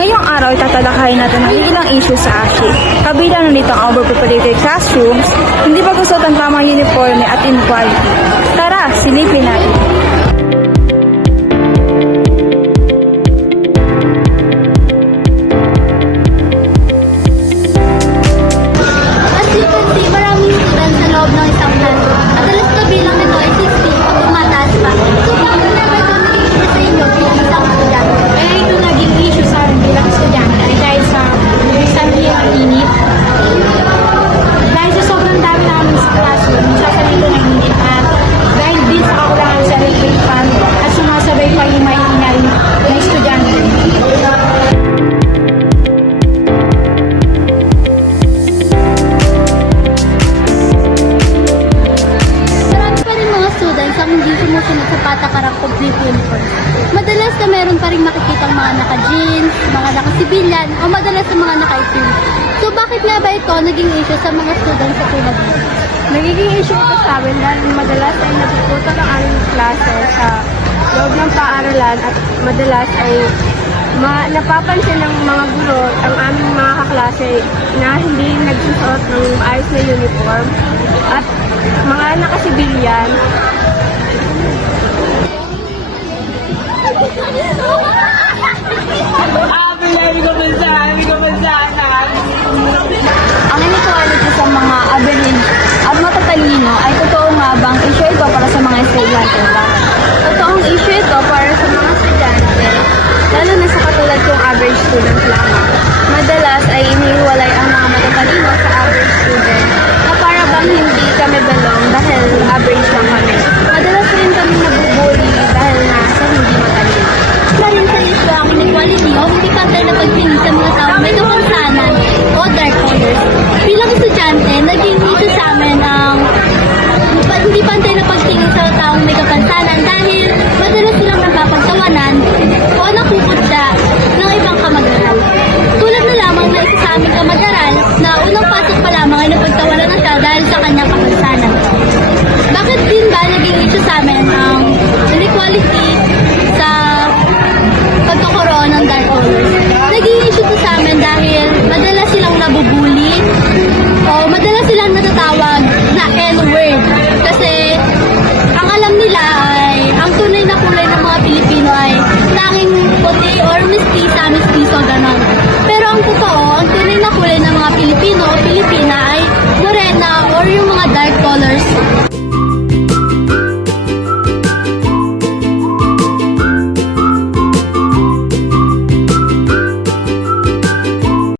Ngayong araw, tatalakayin natin ang ilang issues sa ASHI. Kabilang na nito ang overpopulated classrooms, hindi pagsusot ang tamang uniforme at inequality. Tara, silipin natin. As you can see, maraming students sa loob ng isang classroom. At alas kabilang nito ay 60 o tumataas pa. So, bakit na ba ito naging issue sa inyo bilang isang estudyante? Ito naging issue sa akin bilang estudyante dahil sa sanhi ang init. Dahil sa sobrang dami namin sa classroom, sasalito ng init at dahil din sa kakulangan sa electric fan at sumasabay pa yung maingay na estudyante. Marami pa rin mga students ang hindi sumusunod sa patakarang complete uniform. Madalas na meron pa rin makikitang mga naka-jeans, mga naka-civilian, o madalas na mga naka-itim. So bakit nga ba ito naging issue sa mga students sa tulad nito? Nagiging issue ito sa amin dahil madalas ay natututo ng aming klase sa loob ng paaralan at madalas ay napapansin ng mga guro ang aming mga kaklase na hindi nagsusuot ng ayos na uniform at mga nakasibilyan. Ang inequality sa mga average at matatalino ay totoo nga bang issue ito para sa mga estudyante? Totoong issue ito para sa mga estudyante, lalo na sa katulad kong average student lamang. Madalas ay inihiwalay ang mga matatalino sa average student na para bang hindi kami belong dahil average lang kami. Madalas rin kami nabubuli dahil nga sa hindi matalino. Dahil sa issue ang inequality o hindi pantay na pagtingin sa mga tao may kapansanan o dark colors. Bilang estudyante, naging issue sa amin ang hindi pantay na pagtingin sa taong may kapansanan dahil madalas silang napapagtawanan